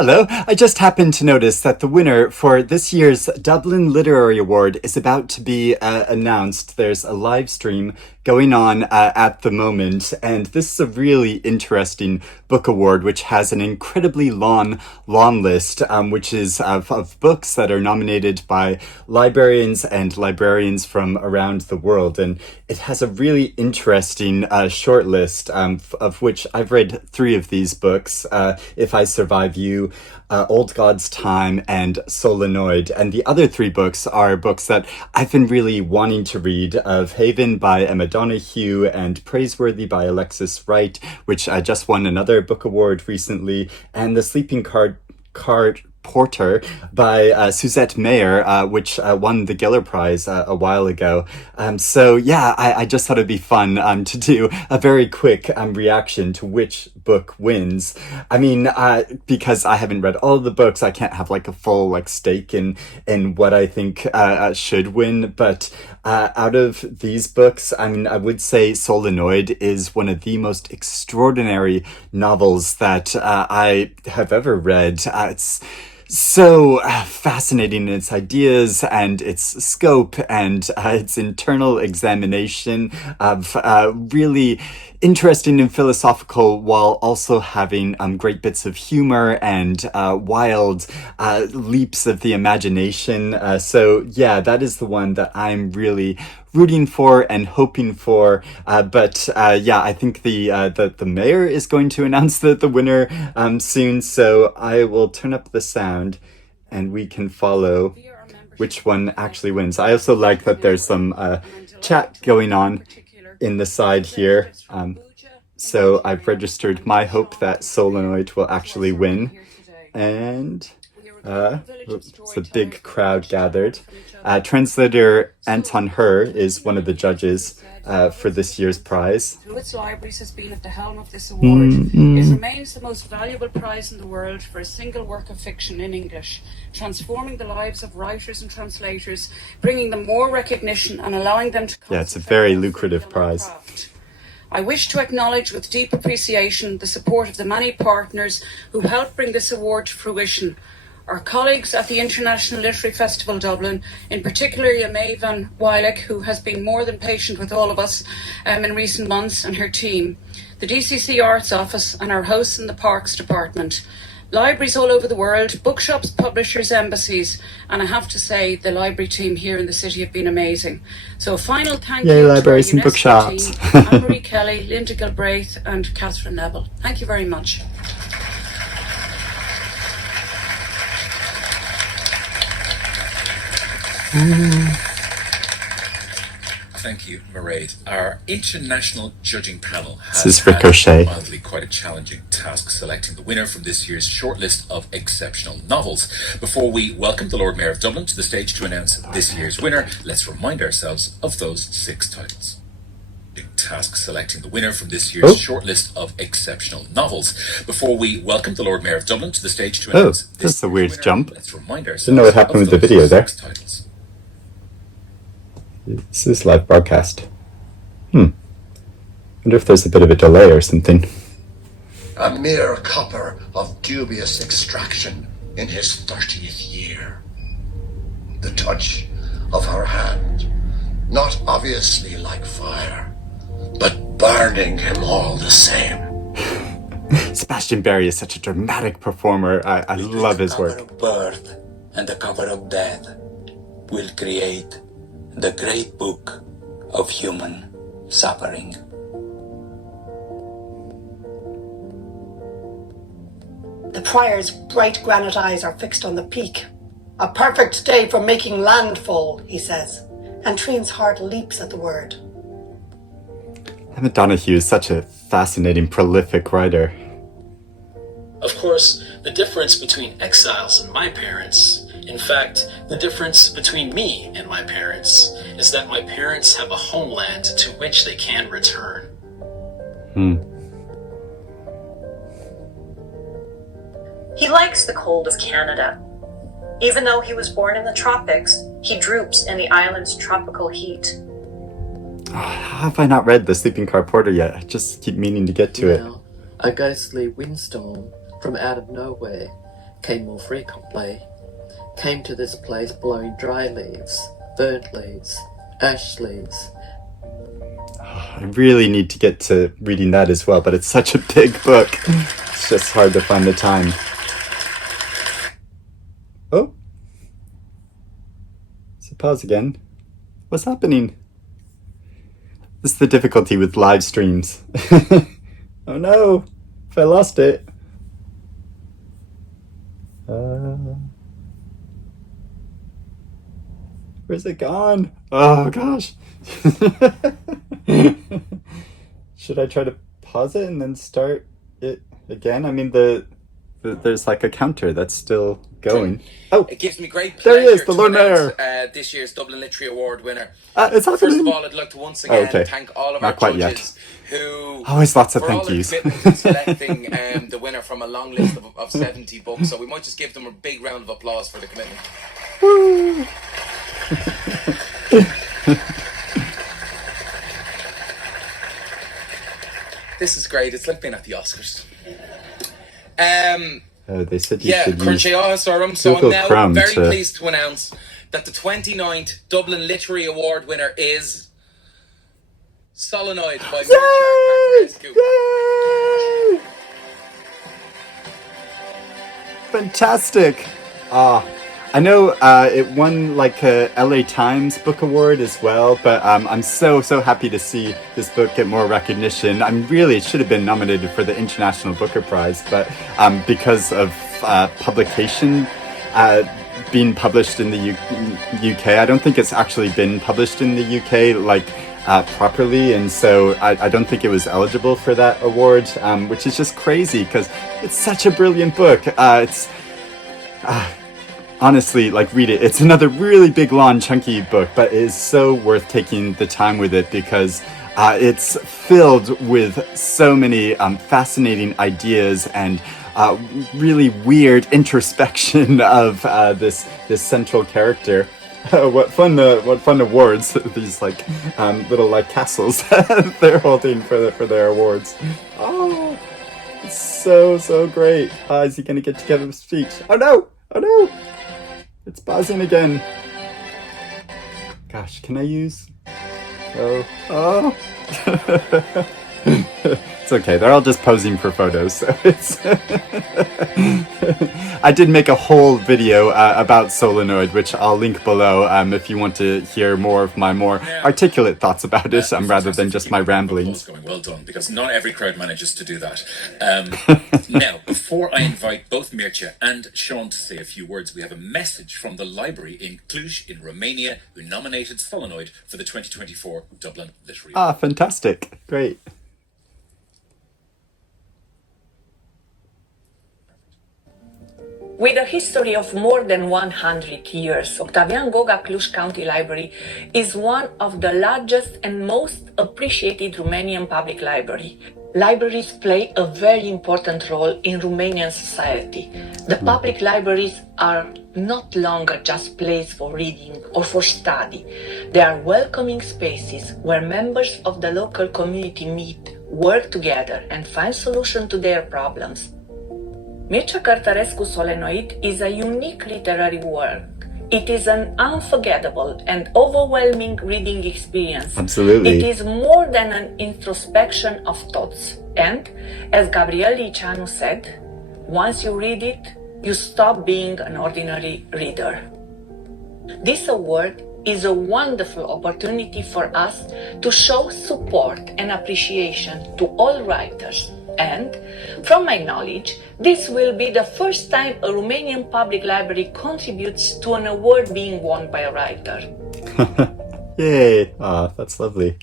Hello. I just happened to notice that the winner for this year's Dublin Literary Award is about to be announced. There's a live stream going on at the moment, and this is a really interesting book award, which has an incredibly long list, which is of books that are nominated by librarians and librarians from around the world. And it has a really interesting shortlist, of which I've read 3 of these books, If I Survive You, Old God's Time, and Solenoid. And the other 3 books are books that I've been really wanting to read, of Haven by Emma Donoghue and Praiseworthy by Alexis Wright, which just won another book award recently, and The Sleeping Card Porter by Suzette Mayr, which won the Giller Prize a while ago. So yeah, I just thought it'd be fun to do a very quick reaction to which book wins. I mean, because I haven't read all of the books, I can't have like a full stake in what I think should win. But out of these books, I mean, I would say Solenoid is one of the most extraordinary novels that I have ever read. It's so fascinating in its ideas and its scope and its internal examination of really interesting and philosophical, while also having great bits of humor and wild leaps of the imagination. So yeah, that is the one that I'm really rooting for and hoping for. But yeah, I think the mayor is going to announce the winner soon. So I will turn up the sound and we can follow which one actually wins. I also like that there's some chat going on in the side here. So I've registered my hope that Solenoid will actually win. And it's a big crowd gathered. Translator Anton Her is one of the judges for this year's prize. Through its libraries has been at the helm of this award. It remains the most valuable prize in the world for a single work of fiction in English, transforming the lives of writers and translators, bringing them more recognition and allowing them to... Yeah, it's a very lucrative prize. I wish to acknowledge with deep appreciation the support of the many partners who helped bring this award to fruition. Our colleagues at the International Literary Festival Dublin, in particular May van Wylik, who has been more than patient with all of us in recent months, and her team, the DCC Arts Office, and our hosts in the Parks Department. Libraries all over the world, bookshops, publishers, embassies, and I have to say the library team here in the city have been amazing. So a final thank you to libraries our and UNESCO bookshops. team, Anne-Marie Kelly, Linda Gilbraith and Catherine Neville. Thank you very much. Thank you, Mircea. Our international judging panel has This is Ricochet. mildly quite a challenging task selecting the winner from this year's shortlist of exceptional novels. Before we welcome the Lord Mayor of Dublin to the stage to announce this year's winner, let's remind ourselves of those 6 titles. Task selecting the winner from this year's shortlist of exceptional novels. Before we welcome the Lord Mayor of Dublin to the stage to announce this is a weird winner, jump. let's remind ourselves Didn't know what happened with the video there. Titles. This is live broadcast. Wonder if there's a bit of a delay or something. A mere copper of dubious extraction in his 30th year. The touch of her hand, not obviously like fire, but burning him all the same. Sebastian Barry is such a dramatic performer. I love his work. The cover of birth and the cover of death will create the great book of human suffering. The prior's bright granite eyes are fixed on the peak. A perfect day for making landfall, he says, and Trine's heart leaps at the word. Emma Donoghue is such a fascinating, prolific writer. Of course, the difference between exiles and my parents, in fact, the difference between me and my parents, is that my parents have a homeland to which they can return. He likes the cold of Canada. Even though he was born in the tropics, he droops in the island's tropical heat. How have I not read The Sleeping Car Porter yet? I just keep meaning to get to it. A ghostly windstorm from out of nowhere came more frequently, came to this place blowing dry leaves, burnt leaves, ash leaves. I really need to get to reading that as well, but it's such a big book. It's just hard to find the time. Oh. So pause again. What's happening? This is the difficulty with live streams. Oh no! If I lost it. Where's it gone? Oh gosh. Should I try to pause it and then start it again? I mean, there's like a counter that's still going. Oh, it gives me great there pleasure he is, the to Lord announce Mayor. This year's Dublin Literary Award winner. It's happening. First of all, I'd like to once again thank all of Not our quite judges yet. who Always lots of for thank all their yous. commitment in selecting the winner from a long list of 70 books. So we might just give them a big round of applause for the commitment. Woo! This is great. It's like being at the Oscars. They said you should use so I'm Google now Chrome very to... pleased to announce that the 29th Dublin Literary Award winner is Solenoid by Mircea Cartarescu. Yay! Fantastic! I know it won like a LA Times Book Award as well, but I'm so happy to see this book get more recognition. It should have been nominated for the International Booker Prize, but because of publication being published in the UK, I don't think it's actually been published in the UK properly, and so I don't think it was eligible for that award, which is just crazy because it's such a brilliant book. Honestly, read it. It's another really big, long, chunky book, but it is so worth taking the time with it because it's filled with so many fascinating ideas and really weird introspection of this central character. What fun awards! These little castles they're holding for their awards. Oh, it's so great. Is he gonna get together with speech? Oh no! It's pausing again. Gosh, can I use... Oh. It's okay, they're all just posing for photos, so it's... I did make a whole video about Solenoid, which I'll link below if you want to hear more of my more articulate thoughts about it, rather than just my ramblings. Going well done, because not every crowd manages to do that. Now, before I invite both Mircea and Sean to say a few words, we have a message from the library in Cluj in Romania, who nominated Solenoid for the 2024 Dublin Literary Award. Fantastic. Great. With a history of more than 100 years, Octavian Goga Cluj County Library is one of the largest and most appreciated Romanian public library. Libraries play a very important role in Romanian society. The public libraries are not longer just places for reading or for study. They are welcoming spaces where members of the local community meet, work together, and find solutions to their problems. Mircea Cartarescu Solenoid is a unique literary work. It is an unforgettable and overwhelming reading experience. Absolutely. It is more than an introspection of thoughts. And, as Gabriel Liceanu said, once you read it, you stop being an ordinary reader. This award is a wonderful opportunity for us to show support and appreciation to all writers. And, from my knowledge, this will be the first time a Romanian public library contributes to an award being won by a writer. Yay! That's lovely.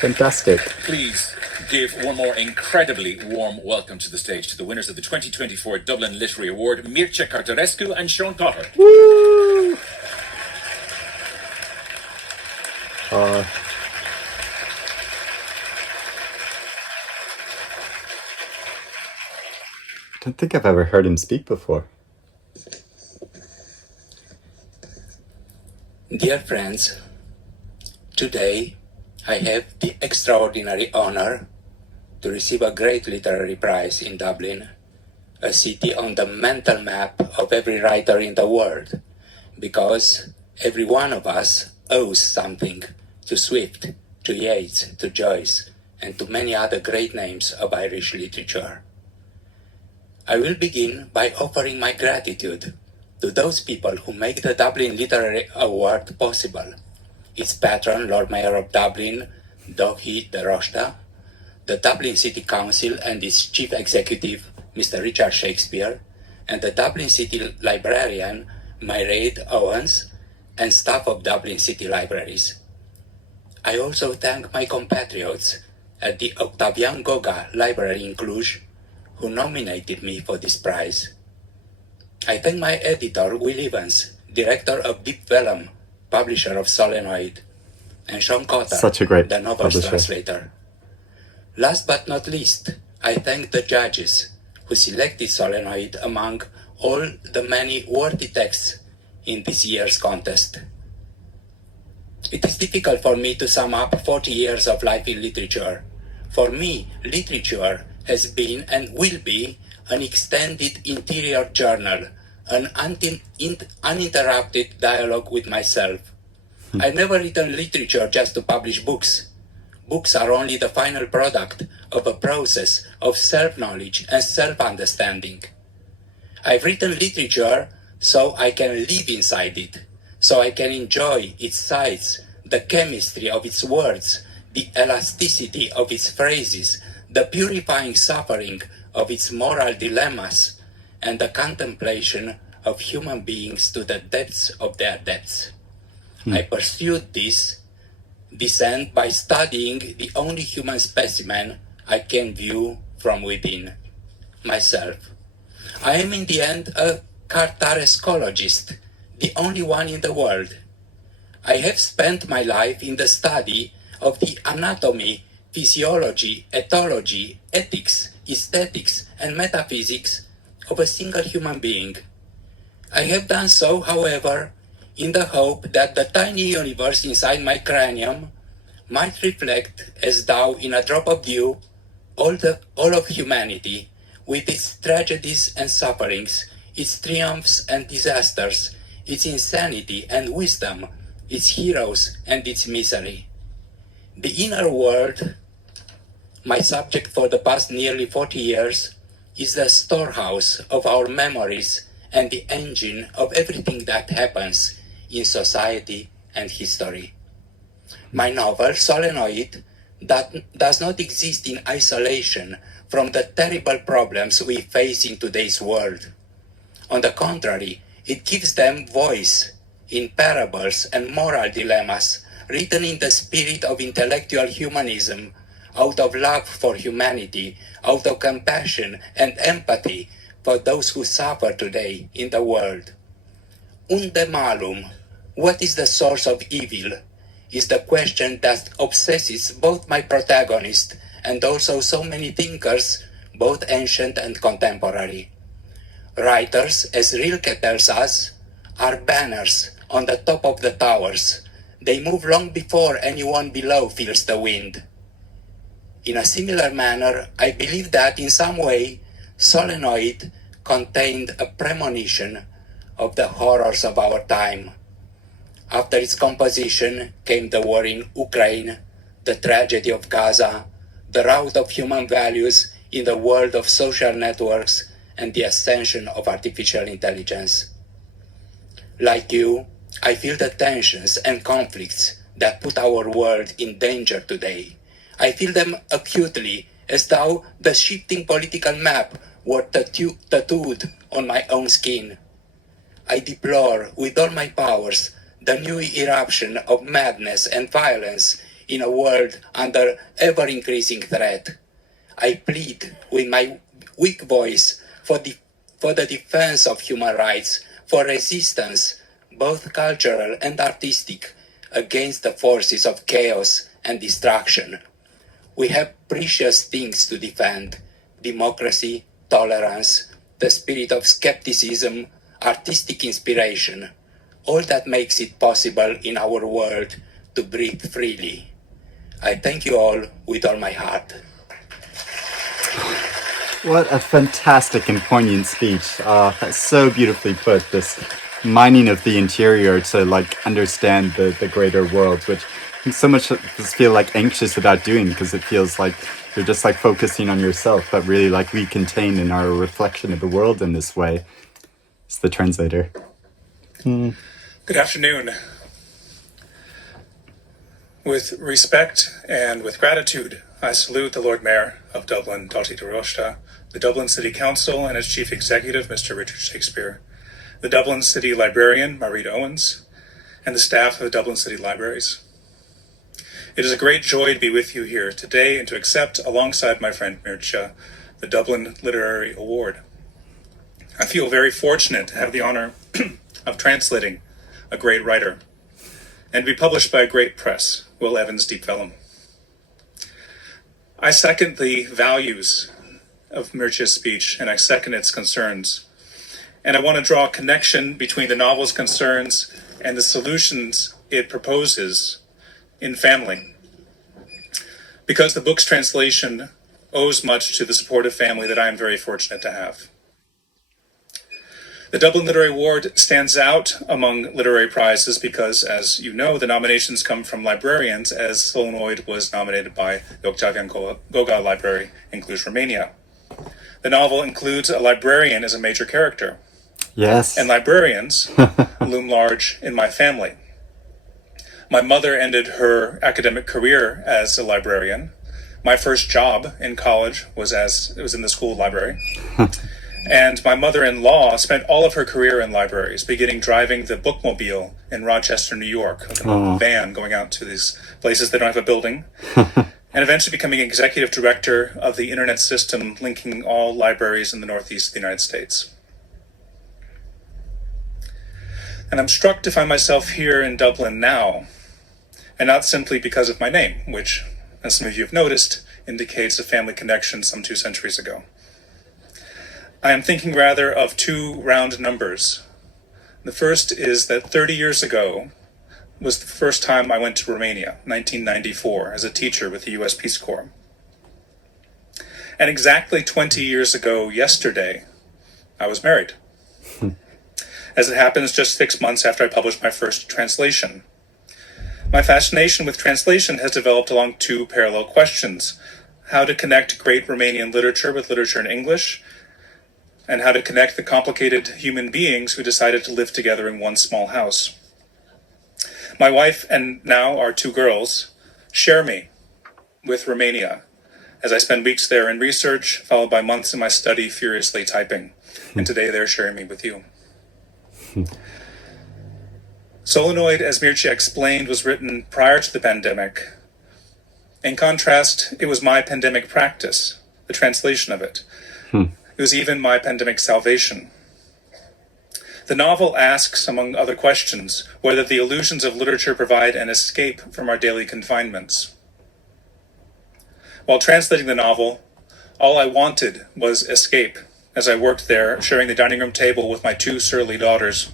Fantastic. Please give one more incredibly warm welcome to the stage to the winners of the 2024 Dublin Literary Award, Mircea Cartarescu and Sean Cotter. Woo! I don't think I've ever heard him speak before. Dear friends, today I have the extraordinary honor to receive a great literary prize in Dublin, a city on the mental map of every writer in the world, because every one of us owes something to Swift, to Yeats, to Joyce, and to many other great names of Irish literature. I will begin by offering my gratitude to those people who make the Dublin Literary Award possible. Its patron, Lord Mayor of Dublin, Donoghue de Rochta, the Dublin City Council and its Chief Executive, Mr. Richard Shakespeare, and the Dublin City Librarian, Mayr Owens, and staff of Dublin City Libraries. I also thank my compatriots at the Octavian Goga Library in Cluj, who nominated me for this prize. I thank my editor, Will Evans, director of Deep Vellum, publisher of Solenoid, and Sean Cotter, Such a great the novel's publisher. translator. Last but not least, I thank the judges who selected Solenoid among all the many worthy texts in this year's contest. It is difficult for me to sum up 40 years of life in literature. For me, literature has been and will be an extended interior journal, an uninterrupted dialogue with myself. I've never written literature just to publish books. Books are only the final product of a process of self-knowledge and self-understanding. I've written literature so I can live inside it, so I can enjoy its sights, the chemistry of its words, the elasticity of its phrases, the purifying suffering of its moral dilemmas, and the contemplation of human beings to the depths of their depths. I pursued this end by studying the only human specimen I can view from within, myself. I am in the end a Cartarescologist, the only one in the world. I have spent my life in the study of the anatomy, physiology, ethology, ethics, aesthetics, and metaphysics of a single human being. I have done so, however, in the hope that the tiny universe inside my cranium might reflect, as thou in a drop of dew, all of humanity, with its tragedies and sufferings, its triumphs and disasters, its insanity and wisdom, its heroes and its misery. The inner world, my subject for the past nearly 40 years, is the storehouse of our memories and the engine of everything that happens in society and history. My novel, Solenoid, does not exist in isolation from the terrible problems we face in today's world. On the contrary, it gives them voice in parables and moral dilemmas written in the spirit of intellectual humanism, out of love for humanity, out of compassion and empathy for those who suffer today in the world. Unde malum, what is the source of evil, is the question that obsesses both my protagonist and also so many thinkers, both ancient and contemporary. Writers, as Rilke tells us, are banners on the top of the towers. They move long before anyone below feels the wind. In a similar manner, I believe that in some way, Solenoid contained a premonition of the horrors of our time. After its composition came the war in Ukraine, the tragedy of Gaza, the rout of human values in the world of social networks, and the ascension of artificial intelligence. Like you, I feel the tensions and conflicts that put our world in danger today. I feel them acutely, as though the shifting political map were tattooed on my own skin. I deplore with all my powers the new eruption of madness and violence in a world under ever-increasing threat. I plead with my weak voice for the defense of human rights, for resistance, both cultural and artistic, against the forces of chaos and destruction. We have precious things to defend: democracy, tolerance, the spirit of skepticism, artistic inspiration, all that makes it possible in our world to breathe freely. I thank you all with all my heart. What a fantastic and poignant speech. That's so beautifully put. This mining of the interior to like understand the greater world, which I think so much of us feel like anxious about doing because it feels like you're just like focusing on yourself, but really like we contain in our reflection of the world in this way. It's the translator. Good afternoon. With respect and with gratitude, I salute the Lord Mayor of Dublin, Dátaí de Rosta, the Dublin City Council and its Chief Executive, Mr. Richard Shakespeare, the Dublin City Librarian, Marita Owens, and the staff of the Dublin City Libraries. It is a great joy to be with you here today and to accept, alongside my friend Mircea, the Dublin Literary Award. I feel very fortunate to have the honor of translating a great writer and to be published by a great press, Will Evans Deep Vellum. I second the values of Mircea's speech, and I second its concerns. And I want to draw a connection between the novel's concerns and the solutions it proposes in family. Because the book's translation owes much to the supportive family that I am very fortunate to have. The Dublin Literary Award stands out among literary prizes because, as you know, the nominations come from librarians, as Solenoid was nominated by the Octavian Goga Library in Cluj, Romania. The novel includes a librarian as a major character. Yes. And librarians loom large in my family. My mother ended her academic career as a librarian. My first job in college was in the school library. And my mother-in-law spent all of her career in libraries, beginning driving the bookmobile in Rochester, New York, like a van going out to these places that don't have a building, and eventually becoming executive director of the internet system linking all libraries in the Northeast of the United States. And I'm struck to find myself here in Dublin now, and not simply because of my name, which, as some of you have noticed, indicates a family connection some 2 centuries ago. I am thinking rather of 2 round numbers. The first is that 30 years ago was the first time I went to Romania, 1994, as a teacher with the US Peace Corps. And exactly 20 years ago yesterday, I was married. As it happens, just 6 months after I published my first translation. My fascination with translation has developed along 2 parallel questions: how to connect great Romanian literature with literature in English, and how to connect the complicated human beings who decided to live together in one small house. My wife and now our 2 girls share me with Romania as I spend weeks there in research, followed by months in my study furiously typing. And today they're sharing me with you. Solenoid, as Mircea explained, was written prior to the pandemic. In contrast, it was my pandemic practice, the translation of it. It was even my pandemic salvation. The novel asks, among other questions, whether the illusions of literature provide an escape from our daily confinements. While translating the novel, all I wanted was escape, as I worked there, sharing the dining room table with my 2 surly daughters,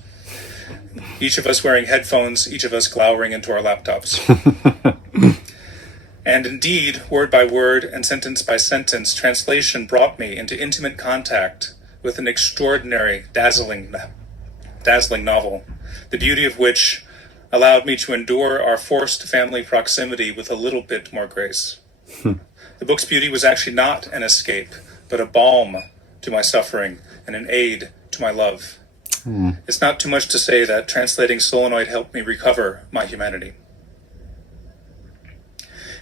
each of us wearing headphones, each of us glowering into our laptops. And indeed, word by word and sentence by sentence, translation brought me into intimate contact with an extraordinary, dazzling novel, the beauty of which allowed me to endure our forced family proximity with a little bit more grace. The book's beauty was actually not an escape, but a balm to my suffering and an aid to my love. It's not too much to say that translating Solenoid helped me recover my humanity.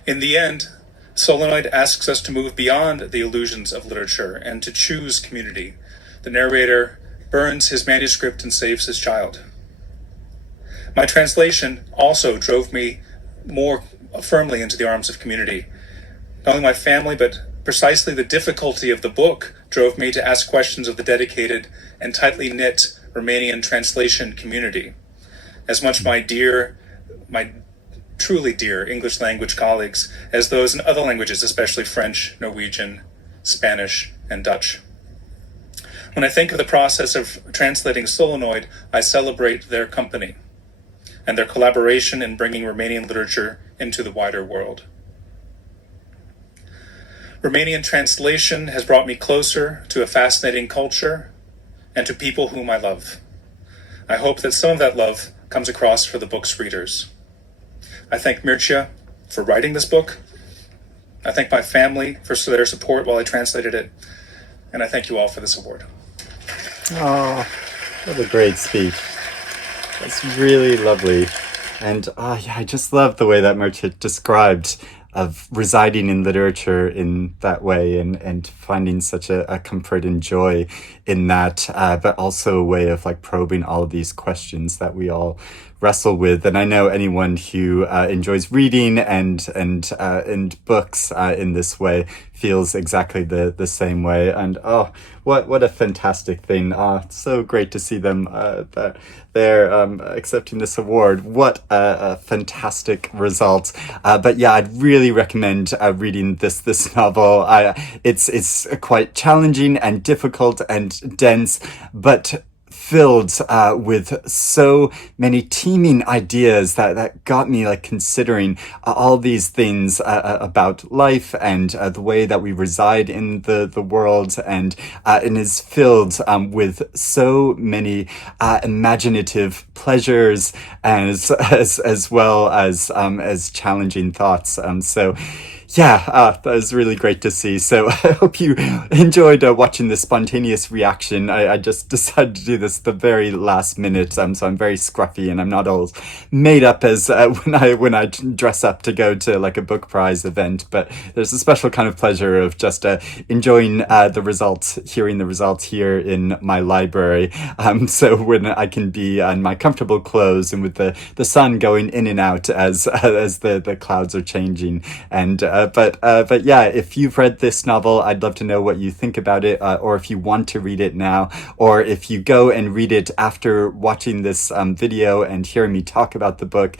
In the end, Solenoid asks us to move beyond the illusions of literature and to choose community. The narrator burns his manuscript and saves his child. My translation also drove me more firmly into the arms of community. Not only my family, but precisely the difficulty of the book drove me to ask questions of the dedicated and tightly knit Romanian translation community. As much my truly dear English language colleagues as those in other languages, especially French, Norwegian, Spanish, and Dutch. When I think of the process of translating Solenoid, I celebrate their company and their collaboration in bringing Romanian literature into the wider world. Romanian translation has brought me closer to a fascinating culture and to people whom I love. I hope that some of that love comes across for the book's readers. I thank Mircea for writing this book. I thank my family for their support while I translated it. And I thank you all for this award. Oh, what a great speech. That's really lovely. And yeah, I just love the way that Mircea described of residing in literature in that way and finding such a comfort and joy in that, but also a way of like probing all of these questions that we all wrestle with. And I know anyone who enjoys reading and books in this way feels exactly the same way. And oh, what a fantastic thing! It's so great to see them that they're accepting this award. What a fantastic result! But yeah, I'd really recommend reading this novel. It's quite challenging and difficult and dense, but filled with so many teeming ideas that got me like considering all these things about life and the way that we reside in the world, and is filled with so many imaginative pleasures as well as challenging thoughts. So yeah, that was really great to see. So I hope you enjoyed watching this spontaneous reaction. I just decided to do this the very last minute, so I'm very scruffy and I'm not all made up as when I dress up to go to like a book prize event. But there's a special kind of pleasure of just enjoying the results, hearing the results here in my library. So when I can be in my comfortable clothes and with the sun going in and out as the clouds are changing. And but yeah, if you've read this novel, I'd love to know what you think about it, or if you want to read it now, or if you go and read it after watching this video and hearing me talk about the book,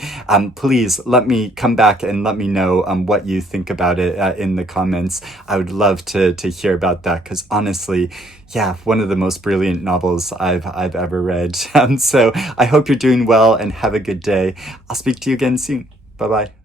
please let me come back and let me know what you think about it in the comments. I would love to hear about that, because honestly, yeah, one of the most brilliant novels I've ever read. So I hope you're doing well and have a good day. I'll speak to you again soon. Bye-bye.